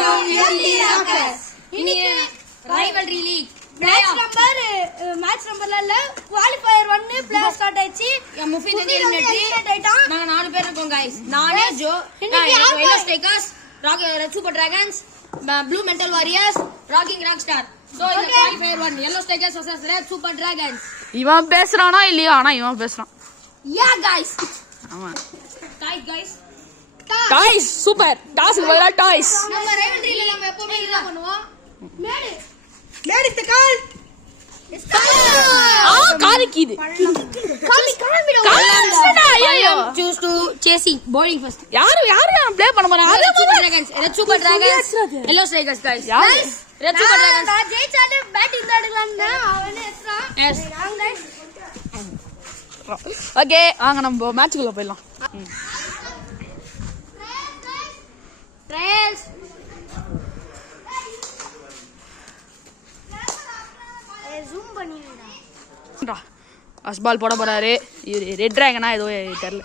to MD Rockers. இன்னைக்கு rivalry league match number இல்ல qualifier 1 play start ஆயிச்சு. முஃபித் வந்து eliminate ஆயிட்டான். நாங்க 4 பேர் இருக்கோம் guys. நானே Joe, yellow strikers, super dragons, blue mental warriors, rocking rockstar. So இந்த qualifier 1 yellow strikers versus red super dragons. இவன் பேசுறானா இல்லையா? ஆனா இவன் பேசுறான். Yeah guys. ஆமா. Guys super. டாஸ்க்கு பதிலா டாய்ஸ். நம்ம rivalryல நம்ம எப்பவுமே இதா பண்ணுவோம். மேடு தக்கால். காலிக்கிது. ஐயோ. Choose to chasing bowling first. யாரு ப்ளே பண்ண போறா? red super dragons, yellow strikers guys. red super dragons. நான் ஜெயிச்சாலே பேட் இந்த எடுக்கலாம்னா அவனே எஸ்ரா. எஸ். ஓகே வாங்க நம்ம மேட்ச்க்குள்ள போயிடலாம். Trails. zoom பண்ணிடா. அஸ்பால் போட போறாரு. இது ரெட் டிராகனா ஏதோ தெரியல.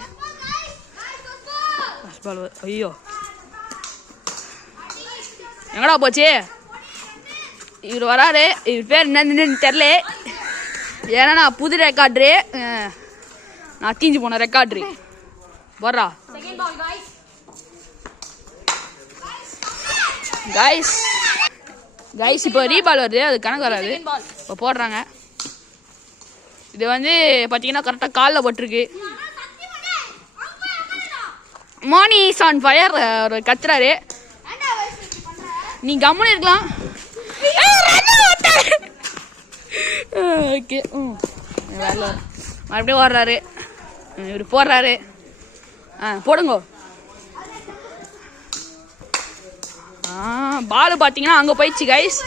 அஸ்பால் ஐயோ. எங்கடா போச்சு? இவர் வராரு. இவர் பேர் என்னன்னு தெரியல. ஏன்னா நான் புது ரெக்கார்ட்ரு. நான் தீஞ்சு போன ரெக்கார்ட்ரு. வர்றா. செகண்ட் பால் கைஸ் இப்போ ரீபால் வருது. அது கணக்கு வராது. இப்போ போடுறாங்க. இது வந்து பார்த்தீங்கன்னா கரெக்டாக காலில் போட்டிருக்கு. Moni is on fire. ஒரு கத்துறாரு. நீ கம்முன்னு இருக்கலாம். ஓகே மறுபடியும் ஓடுறாரு. இவர் போடுறாரு. போடுங்க. பால் பார்த்தீங்கன்னா அங்கே போயிடுச்சு கைஸ்.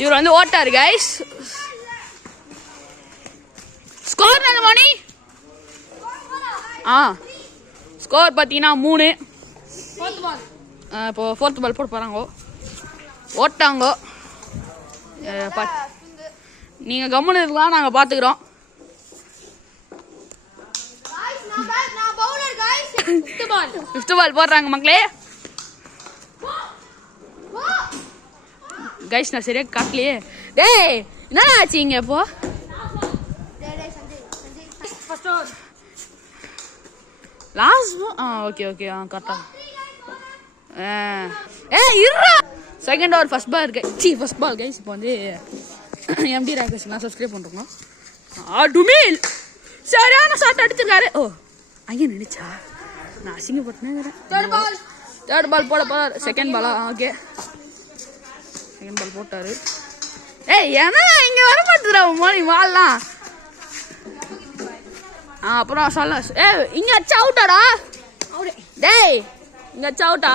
இவர் வந்து ஓட்டாரு கைஸ். ஸ்கோர் என்ன மணி? ஸ்கோர் பார்த்தீங்கன்னா 3. இப்போ ஃபோர்த் பால் போட போகிறாங்க. ஓட்டாங்க. நீங்கள் கம்முன்னு இருக்கலாம். நாங்கள் பார்த்துக்குறோம். ஃபிஃப்த் பால் போடுறாங்க மக்களே. கைஸ் நான் சரியா காட்டலையே. டேய் என்ன ஆச்சு இங்க இப்போ? லாஸ்ட் ஓகே கரெக்டா. இருடா. செகண்ட் ஓவர் ஃபர்ஸ்ட் பால் இருக்கு. First ball guys. இப்போ வந்து எம்டி ராக்கர்ஸ்லாம் சப்ஸ்கிரைப் பண்ணுறோம். டுமில் சரியான ஷாட் அடிச்சிருக்காரு. ஓ அங்கே நினைச்சா நான் அசிங்கப்பட்டேன். தேர்ட் பால் போட போறாரு. செகண்ட் பாலா? ஓகே செகண்ட் பால் போட்டாரு. ஏன்னா இங்க வர மாட்டேதுடா மோனி வால்லாம். அப்புறம் சொல்ல இங்க அச்சா அவுட்டாடா. டேய் இங்க அச்சா அவுட்டா?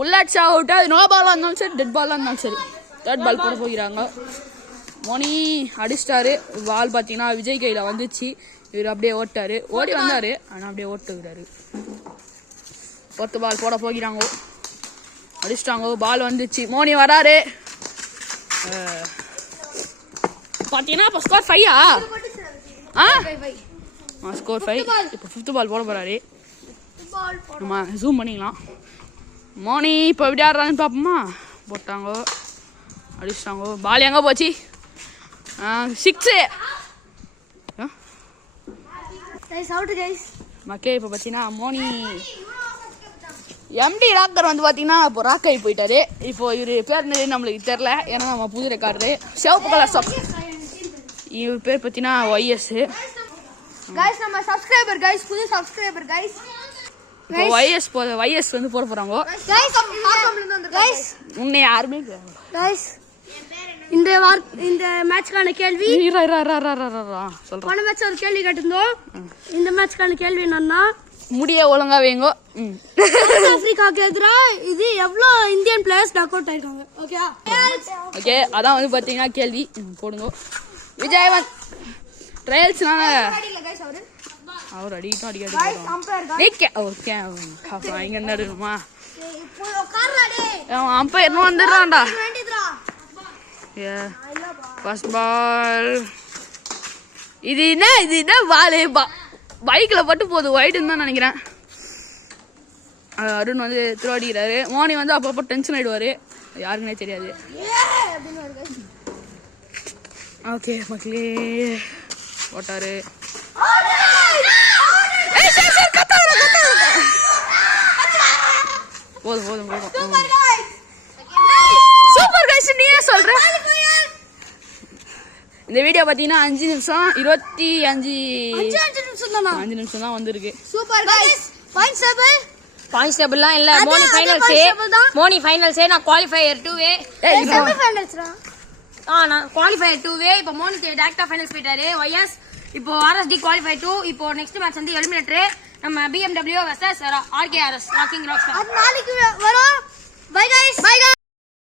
உள்ள அச்சா அவுட்டா? அது நோ பாலாக இருந்தாலும் சரி டெட் பாலாக இருந்தாலும் சரி. தேர்ட் பால் போட போகிறாங்க. மோனி அடிச்சிட்டாரு. பால் பார்த்தீங்கன்னா விஜய் கையில் வந்துச்சு. இவர் அப்படியே ஓட்டாரு. ஓடி வந்தாரு. ஆனால் அப்படியே ஓட்டுகிறாரு. ஃபோர்த் பால் போட போகிறாங்க. அடிச்சிட்டாங்க. பால் வந்துச்சு. மோனி வராரு. பார்த்தீங்கன்னா இப்போ ஸ்கோர் 5. ஸ்கோர் 5. இப்போ ஃபிஃப்த் பால் போட போகிறாரு. நம்ம ஜூம் பண்ணிக்கலாம். மோனி இப்போ எப்படி ஆடுறாங்கன்னு பார்ப்போமா? போட்டாங்க. அடிச்சிட்டாங்க. பால் எங்கே போச்சு? 6. மக்களே இப்போ பார்த்தீங்கன்னா மோனி எம்டி ராக்கர் வந்து பார்த்தீங்கன்னா இப்போ ராக்காய் போயிட்டாரு. இப்போ இவர் பேர் நம்மளுக்கு தெரில. ஏன்னா நம்ம புது ரெக்கார்டு சிவப்பு கலர் சாப். இவர் பேர் பார்த்தீங்கன்னா ஒய்எஸ். நம்ம சப்ஸ்கிரைபர் கைஸ், புது சப்ஸ்கிரைபர் கைஸ். இப்போ ஒய்எஸ் வந்து போட போகிறாங்க. உன்னை யாருமே கைஸ் இந்த மேட்ச்க்கான கேள்வி சொல்றேன். போன மேட்ச் ஒரு கேள்வி கேட்டிருந்தோம். இந்த மேட்ச்க்கான கேள்வி என்னன்னா முடிய ஒழுங்கா வைங்க. ஆப்பிரிக்காக்கு எதிரா இது எவ்வளவு இந்தியன் பிளேயர்ஸ் நாக் அவுட் ஆயிருக்காங்க? ஓகே அதான் வந்து பாத்தீங்கன்னா கேள்வி போடுங்க. விஜயவந்த் ட்ரையல்ஸ்னால அவர் அடிக்கிட்டோம் அடிக்காது. ஓகே இங்க என்ன எடுக்கணுமா? அம்பையர் இன்னும் வந்துடுறான்டா. First ball. இது என்ன பால்? பைக்கில் பட்டு போகுது. ஒயிடுன்னு தான் நினைக்கிறேன். அருண் வந்து த்ரோ அடிக்கிறாரு. மோனி வந்து அப்பப்போ டென்ஷன் ஆயிடுவாரு, யாருக்குன்னே தெரியாது. ஓகே மக்களே போட்டாரு. போதும் போதும் போதும். சூப்பர் கைஸ், நீ ஏன் சொல்ற? இந்த வீடியோ பாத்தீங்கன்னா 5 நிமிஷம் 25 நிமிஷம் தான் வந்திருக்கு. Super guys. பாயிண்ட்ஸ் டேபிள்லாம் இல்ல, மோனி ஃபைனல்ஸே நான் குவாலிஃபையர் 2வே. செமி ஃபைனல்ஸ்ரா. நான் குவாலிஃபையர் 2வே. இப்போ மோனி டைரக்டா ஃபைனல்ஸ் போயிட்டாரு. ஒய்எஸ் இப்போ RSD குவாலிஃபை 2. இப்போ நெக்ஸ்ட் மேட்ச் வந்து எலிமினேட்டர் நம்ம BMW versus RKRS rocking Rockstar. அது நாளைக்கு வரும். Bye guys.